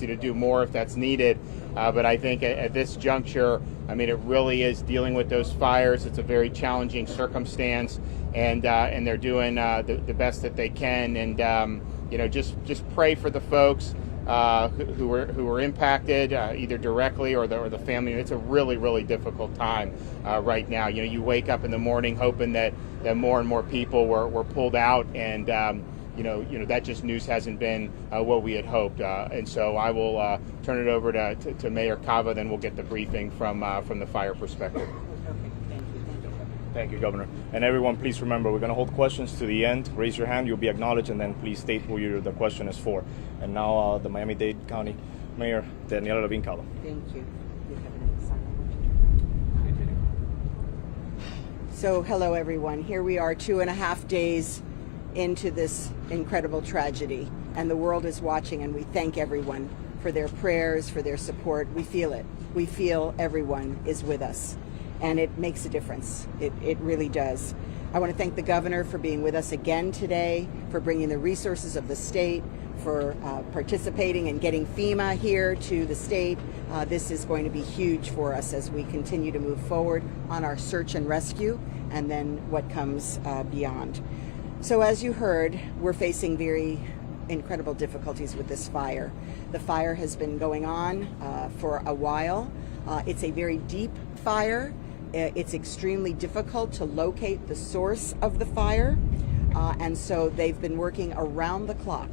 contingency to do more if that's needed. But I think at this juncture, I mean, it really is dealing with those fires. It's a very challenging circumstance, and they're doing the best that they can. And you know, just pray for the folks who were impacted either directly or the family. It's a really difficult time right now. You know, you wake up in the morning hoping that more and more people were pulled out, and you know that just news hasn't been what we had hoped. And so I will turn it over to Mayor Cava, then we'll get the briefing from the fire perspective. Thank you, Governor. And everyone, please remember, we're going to hold questions to the end. Raise your hand, you'll be acknowledged, and then please state who the question is for. And now the Miami-Dade County Mayor, Daniela Levine Cava. Thank you. You have an So hello, everyone. Here we are 2.5 days into this incredible tragedy, and the world is watching, and we thank everyone for their prayers, for their support. We feel it. We feel everyone is with us. And it makes a difference. It really does. I want to thank the governor for being with us again today, for bringing the resources of the state, for participating and getting FEMA here to the state. This is going to be huge for us as we continue to move forward on our search and rescue, and then what comes beyond. So as you heard, we're facing very incredible difficulties with this fire. The fire has been going on for a while. It's a very deep fire. It's extremely difficult to locate the source of the fire, and so they've been working around the clock.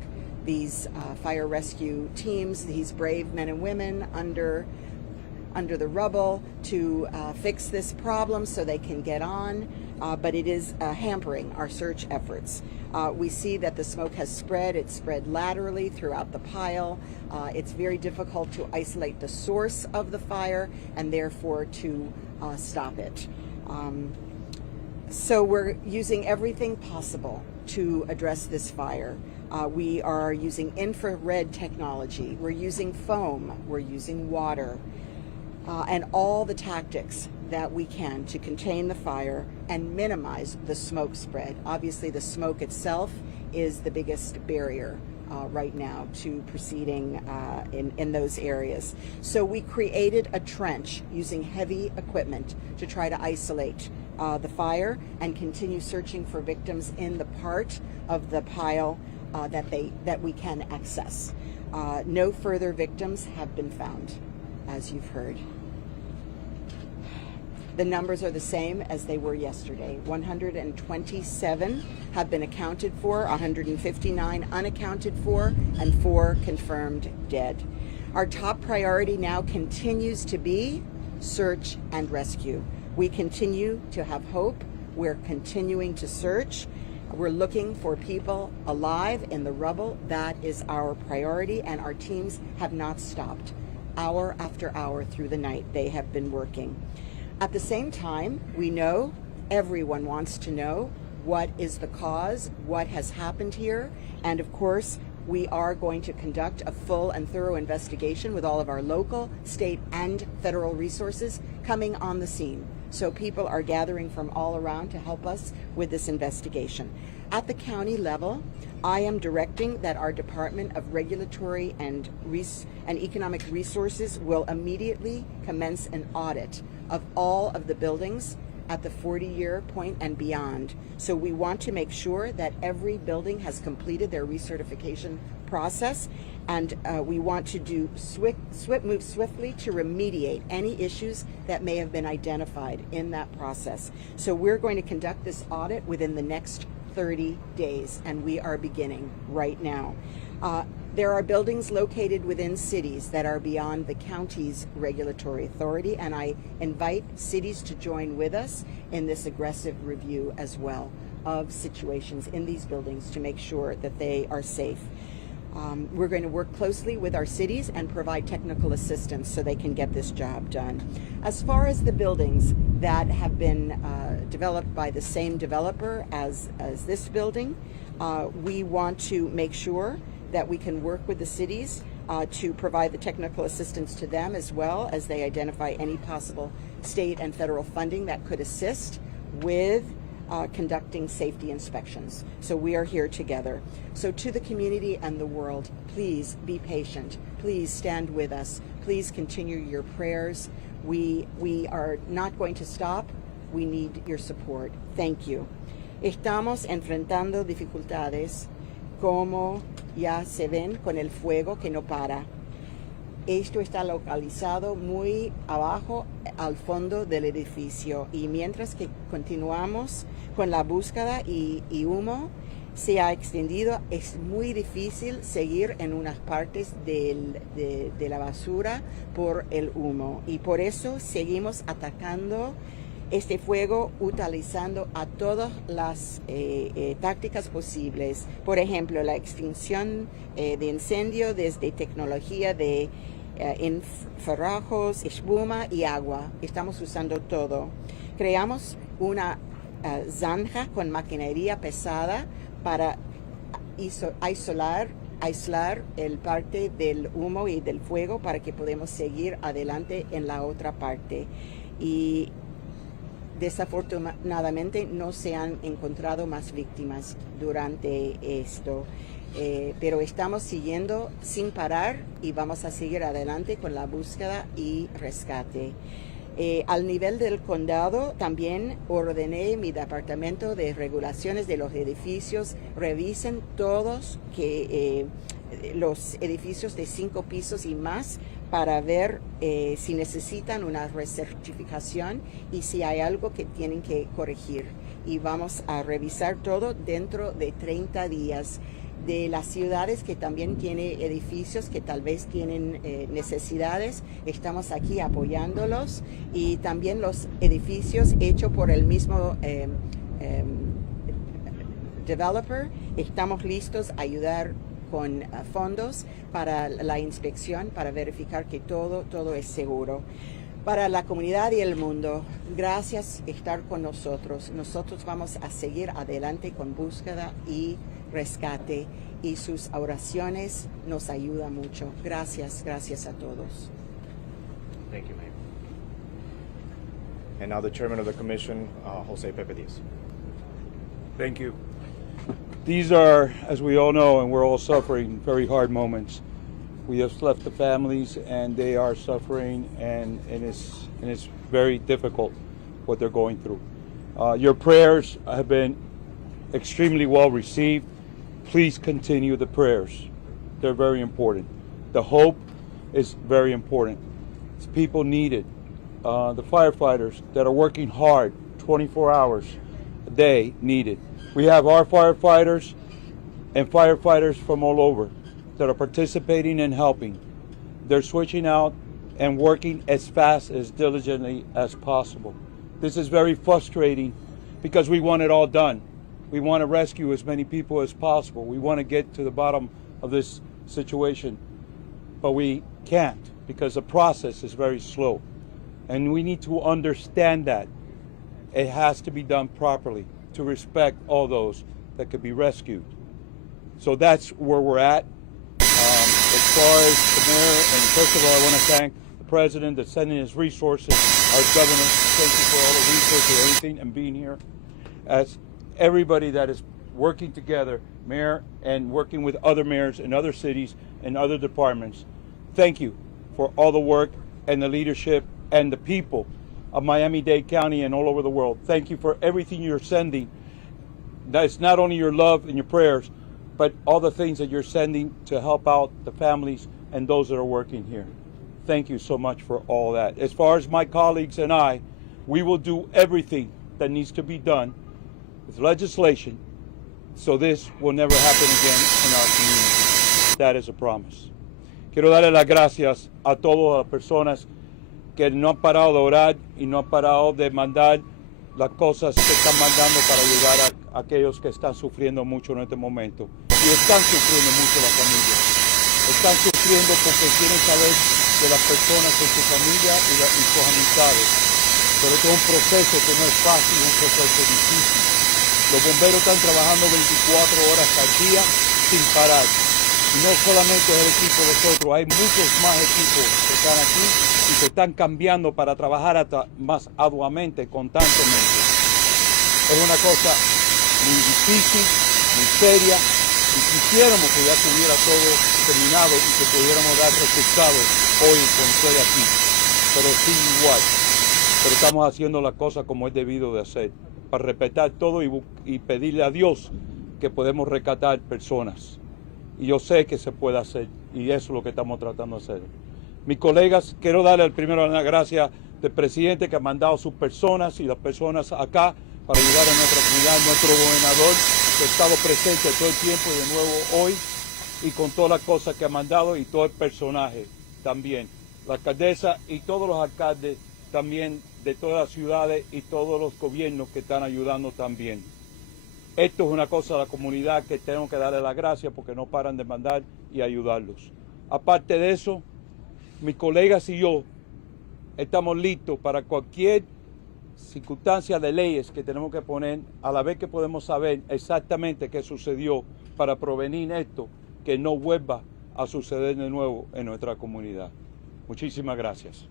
These fire rescue teams, these brave men and women under the rubble to fix this problem so they can get on, but it is hampering our search efforts. We see that the smoke has spread. It's spread laterally throughout the pile. It's very difficult to isolate the source of the fire and therefore to stop it. So we're using everything possible to address this fire. We are using infrared technology. We're using foam. We're using water. And all the tactics that we can to contain the fire and minimize the smoke spread. Obviously, the smoke itself is the biggest barrier right now to proceeding in those areas. So we created a trench using heavy equipment to try to isolate the fire and continue searching for victims in the part of the pile that we can access. No further victims have been found, as you've heard. The numbers are the same as they were yesterday. 127 have been accounted for, 159 unaccounted for, and 4 confirmed dead. Our top priority now continues to be search and rescue. We continue to have hope. We're continuing to search. We're looking for people alive in the rubble. That is our priority, and our teams have not stopped. Hour after hour through the night, they have been working. At the same time, we know everyone wants to know what is the cause, what has happened here, and of course, we are going to conduct a full and thorough investigation with all of our local, state, and federal resources coming on the scene. So people are gathering from all around to help us with this investigation. At the county level, I am directing that our Department of Regulatory and Economic Resources will immediately commence an audit of all of the buildings at the 40-year point and beyond. So we want to make sure that every building has completed their recertification process, and we want to move swiftly to remediate any issues that may have been identified in that process. So we're going to conduct this audit within the next 30 days, and we are beginning right now. There are buildings located within cities that are beyond the county's regulatory authority, and I invite cities to join with us in this aggressive review as well of situations in these buildings to make sure that they are safe. We're going to work closely with our cities and provide technical assistance so they can get this job done. As far as the buildings that have been developed by the same developer as this building, we want to make sure that we can work with the cities to provide the technical assistance to them, as well as they identify any possible state and federal funding that could assist with conducting safety inspections. So we are here together. So to the community and the world, please be patient. please stand with us. Please continue your prayers. We are not going to stop. We need your support. Thank you. Estamos enfrentando dificultades, como ya se ven con el fuego que no para. Esto está localizado muy abajo al fondo del edificio, y mientras que continuamos con la búsqueda y humo se ha extendido, es muy difícil seguir en unas partes de la basura por el humo, y por eso seguimos atacando este fuego utilizando a todas las tácticas posibles. Por ejemplo, la extinción de incendio desde tecnología de infrarrojos, espuma y agua. Estamos usando todo. Creamos una zanja con maquinaria pesada para aislar el parte del humo y del fuego para que podamos seguir adelante en la otra parte. Y desafortunadamente no se han encontrado más víctimas durante esto, pero estamos siguiendo sin parar y vamos a seguir adelante con la búsqueda y rescate. Al nivel del condado también ordené mi departamento de regulaciones de los edificios, revisen todos los edificios de 5 pisos y más para ver si necesitan una recertificación y si hay algo que tienen que corregir. Y vamos a revisar todo dentro de 30 días. De las ciudades que también tienen edificios que tal vez tienen necesidades, estamos aquí apoyándolos, y también los edificios hechos por el mismo developer, estamos listos a ayudar con fondos para la inspección, para verificar que todo es seguro. Para la comunidad y el mundo, gracias por estar con nosotros. Nosotros vamos a seguir adelante con búsqueda y rescate, y sus oraciones nos ayudan mucho. Gracias a todos. Thank you, Mayor. And now the chairman of the commission, Jose Pepe Diaz. Thank you. These are, as we all know, and we're all suffering, very hard moments. We have left the families, and they are suffering, and it's very difficult what they're going through. Your prayers have been extremely well received. Please continue the prayers. They're very important. The hope is very important. People need it. The firefighters that are working hard 24 hours a day need it. We have our firefighters and firefighters from all over that are participating and helping. They're switching out and working as fast, as diligently as possible. This is very frustrating because we want it all done. We want to rescue as many people as possible. We want to get to the bottom of this situation, but we can't because the process is very slow. And we need to understand that it has to be done properly to respect all those that could be rescued. So that's where we're at. As far as the mayor, and first of all, I want to thank the president that's sending his resources, our governor, thank you for all the resources, everything, and being here. As everybody that is working together, mayor, and working with other mayors in other cities and other departments, thank you for all the work and the leadership and the people of Miami-Dade County and all over the world. Thank you for everything you're sending. That's not only your love and your prayers, but all the things that you're sending to help out the families and those that are working here. Thank you so much for all that. As far as my colleagues and I, we will do everything that needs to be done with legislation so this will never happen again in our community. That is a promise. Quiero darle las gracias a todas las personas que no han parado de orar y no han parado de mandar las cosas que están mandando para ayudar a aquellos que están sufriendo mucho en este momento. Y están sufriendo mucho las familias. Están sufriendo porque quieren saber de las personas en su familia y sus amistades. Pero esto es un proceso que no es fácil, un proceso difícil. Los bomberos están trabajando 24 horas al día sin parar. Y no solamente es el equipo de nosotros, hay muchos más equipos que están aquí y que están cambiando para trabajar hasta más arduamente, constantemente. Es una cosa muy difícil, muy seria, y Y quisiéramos que ya estuviera todo terminado y que pudiéramos dar resultados hoy con ustedes aquí. Pero sí igual. Pero estamos haciendo las cosas como es debido de hacer, para respetar todo y pedirle a Dios que podemos rescatar personas. Y yo sé que se puede hacer, y eso es lo que estamos tratando de hacer. Mis colegas, quiero darle primero las gracias del presidente que ha mandado a sus personas y las personas acá para ayudar a nuestra comunidad, nuestro gobernador que ha estado presente todo el tiempo y de nuevo hoy, y con todas las cosas que ha mandado y todo el personaje también. La alcaldesa y todos los alcaldes también de todas las ciudades y todos los gobiernos que están ayudando también. Esto es una cosa de la comunidad que tengo que darle las gracias porque no paran de mandar y ayudarlos. Aparte de eso, mis colegas y yo estamos listos para cualquier circunstancia de leyes que tenemos que poner, a la vez que podemos saber exactamente qué sucedió para prevenir esto, que no vuelva a suceder de nuevo en nuestra comunidad. Muchísimas gracias.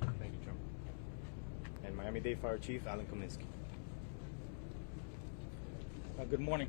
Thank you, Joe. And Miami-Dade Fire Chief Alan Kaminsky. Good morning.